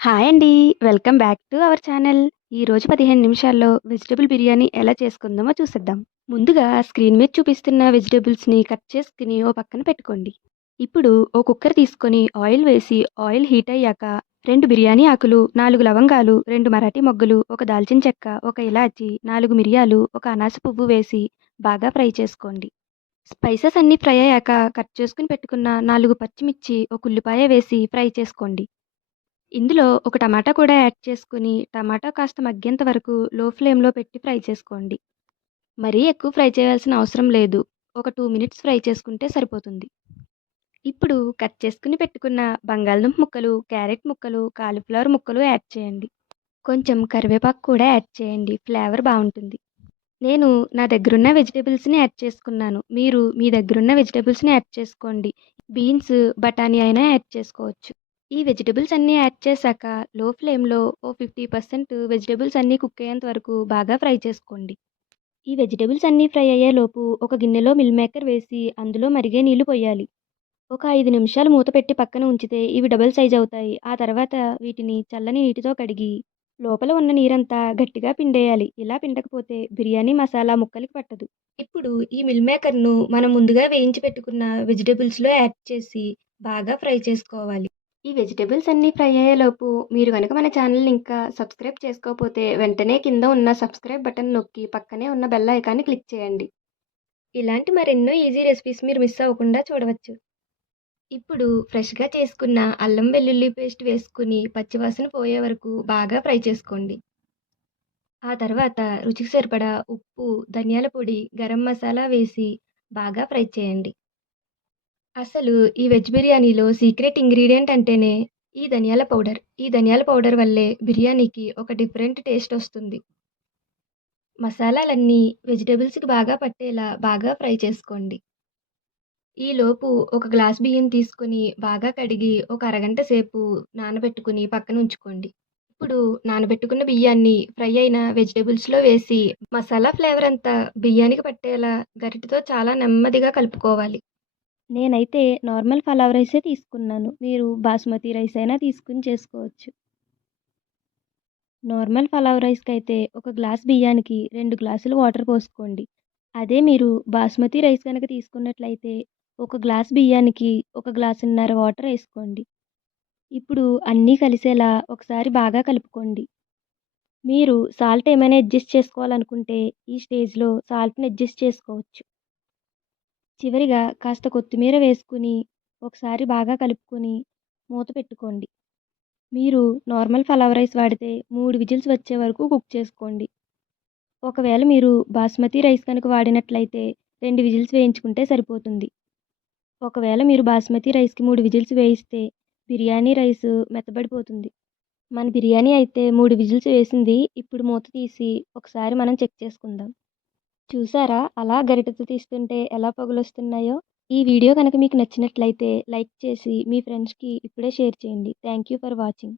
Hi అండి. Welcome back to our channel. ఈరోజు 15 నిమిషాల్లో వెజిటబుల్ బిర్యానీ ఎలా చేసుకుందామో చూసేద్దాం. ముందుగా స్క్రీన్ మీద చూపిస్తున్న వెజిటబుల్స్‌ని కట్ చేసుకొని ఓ పక్కన పెట్టుకోండి. ఇప్పుడు ఓ కుక్కర్ తీసుకొని ఆయిల్ వేసి ఆయిల్ హీట్ అయ్యాక 2 బిర్యానీ ఆకులు, 4 లవంగాలు, 2 మరాఠీ మొగ్గలు, ఒక దాల్చిన చెక్క, ఒక ఇలాచీ, 4 మిరియాలు, ఒక అనాస పువ్వు వేసి బాగా ఫ్రై చేసుకోండి. స్పైసెస్ అన్నీ ఫ్రై అయ్యాక కట్ చేసుకొని పెట్టుకున్న 4 పచ్చిమిర్చి, ఒక ఉల్లిపాయ వేసి ఫ్రై చేసుకోండి. ఇందులో ఒక టమాటా కూడా యాడ్ చేసుకొని, టమాటా కాస్త మగ్గేంత వరకు లో ఫ్లేమ్‌లో పెట్టి ఫ్రై చేసుకోండి. మరీ ఎక్కువ ఫ్రై చేయాల్సిన అవసరం లేదు. ఒక 2 మినిట్స్ ఫ్రై చేసుకుంటే సరిపోతుంది. ఇప్పుడు కట్ చేసుకొని పెట్టుకున్న బంగాళదుంప ముక్కలు, క్యారెట్ ముక్కలు, కాలీఫ్లవర్ ముక్కలు యాడ్ చేయండి. కొంచెం కరివేపాకు కూడా యాడ్ చేయండి. ఫ్లేవర్ బావుంటుంది. నేను నా దగ్గరున్న వెజిటబుల్స్‌ని యాడ్ చేసుకున్నాను. మీరు మీ దగ్గరున్న వెజిటబుల్స్‌ని యాడ్ చేసుకోండి. బీన్స్, బఠానీ అయినా యాడ్ చేసుకోవచ్చు. ఈ వెజిటబుల్స్ అన్నీ యాడ్ చేశాక లో ఫ్లేమ్‌లో ఓ 50% వెజిటబుల్స్ అన్నీ కుక్ అయ్యేంత వరకు బాగా ఫ్రై చేసుకోండి. ఈ వెజిటబుల్స్ అన్నీ ఫ్రై అయ్యేలోపు ఒక గిన్నెలో మిల్ మేకర్ వేసి అందులో మరిగే నీళ్లు పొయ్యాలి. ఒక 5 నిమిషాలు మూత పెట్టి పక్కన ఉంచితే ఇవి డబుల్ సైజ్ అవుతాయి. ఆ తర్వాత వీటిని చల్లని నీటితో కడిగి లోపల ఉన్న నీరంతా గట్టిగా పిండేయాలి. ఇలా పిండకపోతే బిర్యానీ మసాలా ముక్కలకి పట్టదు. ఇప్పుడు ఈ మిల్ మేకర్‌ను మనం ముందుగా వేయించి పెట్టుకున్న వెజిటబుల్స్‌లో యాడ్ చేసి బాగా ఫ్రై చేసుకోవాలి. ఈ వెజిటబుల్స్ అన్నీ ఫ్రై అయ్యేలోపు మీరు గనుక మన ఛానల్‌ని ఇంకా సబ్స్క్రైబ్ చేసుకోకపోతే వెంటనే కింద ఉన్న సబ్స్క్రైబ్ బటన్ నొక్కి పక్కనే ఉన్న బెల్ ఐకాన్‌ని క్లిక్ చేయండి. ఇలాంటి మరెన్నో ఈజీ రెసిపీస్ మీరు మిస్ అవ్వకుండా చూడవచ్చు. ఇప్పుడు ఫ్రెష్‌గా చేసుకున్న అల్లం వెల్లుల్లి పేస్ట్ వేసుకొని పచ్చివాసన పోయే వరకు బాగా ఫ్రై చేసుకోండి. ఆ తర్వాత రుచికి సరిపడా ఉప్పు, ధనియాల పొడి, గరం మసాలా వేసి బాగా ఫ్రై చేయండి. అసలు ఈ వెజ్ బిర్యానీలో సీక్రెట్ ఇంగ్రీడియెంట్ అంటేనే ఈ ధనియాల పౌడర్. ఈ ధనియాల పౌడర్ వల్లే బిర్యానీకి ఒక డిఫరెంట్ టేస్ట్ వస్తుంది. మసాలాలన్నీ వెజిటబుల్స్‌కి బాగా పట్టేలా బాగా ఫ్రై చేసుకోండి. ఈలోపు ఒక గ్లాస్ బియ్యం తీసుకొని బాగా కడిగి ఒక అరగంట సేపు నానబెట్టుకొని పక్కన ఉంచుకోండి. ఇప్పుడు నానబెట్టుకున్న బియ్యాన్ని ఫ్రై అయిన వెజిటబుల్స్‌లో వేసి మసాలా ఫ్లేవర్ అంతా బియ్యానికి పట్టేలా గరిటెతో చాలా నెమ్మదిగా కలుపుకోవాలి. నేనైతే నార్మల్ పలావ్ రైసే తీసుకున్నాను. మీరు బాస్మతి రైస్ అయినా తీసుకొని చేసుకోవచ్చు. నార్మల్ పలావ్ రైస్‌కైతే ఒక గ్లాస్ బియ్యానికి 2 గ్లాసులు వాటర్ పోసుకోండి. అదే మీరు బాస్మతి రైస్ గనక తీసుకున్నట్లయితే ఒక గ్లాస్ బియ్యానికి ఒక గ్లాసున్నర వాటర్ ఏసుకోండి. ఇప్పుడు అన్నీ కలిసేలా ఒకసారి బాగా కలుపుకోండి. మీరు సాల్ట్ ఏమైనా అడ్జస్ట్ చేసుకోవాలనుకుంటే ఈ స్టేజ్‌లో సాల్ట్‌ని అడ్జస్ట్ చేసుకోవచ్చు. చివరిగా కాస్త కొత్తిమీర వేసుకొని ఒకసారి బాగా కలుపుకొని మూత పెట్టుకోండి. మీరు నార్మల్ పలావ్ రైస్ వాడితే 3 విజిల్స్ వచ్చే వరకు కుక్ చేసుకోండి. ఒకవేళ మీరు బాస్మతి రైస్ కనుక వాడినట్లయితే 2 విజిల్స్ వేయించుకుంటే సరిపోతుంది. ఒకవేళ మీరు బాస్మతి రైస్‌కి 3 విజిల్స్ వేయిస్తే బిర్యానీ రైస్ మెత్తబడిపోతుంది. మన బిర్యానీ అయితే 3 విజిల్స్ వేసింది. ఇప్పుడు మూత తీసి ఒకసారి మనం చెక్ చేసుకుందాం. చూసారా అలా గరిటెతో తీస్తుంటే ఎలా పొగలొస్తున్నాయో? ఈ వీడియో కనుక మీకు నచ్చినట్లయితే లైక్ చేసి మీ ఫ్రెండ్స్‌కి ఇప్పుడే షేర్ చేయండి. Thank you for watching.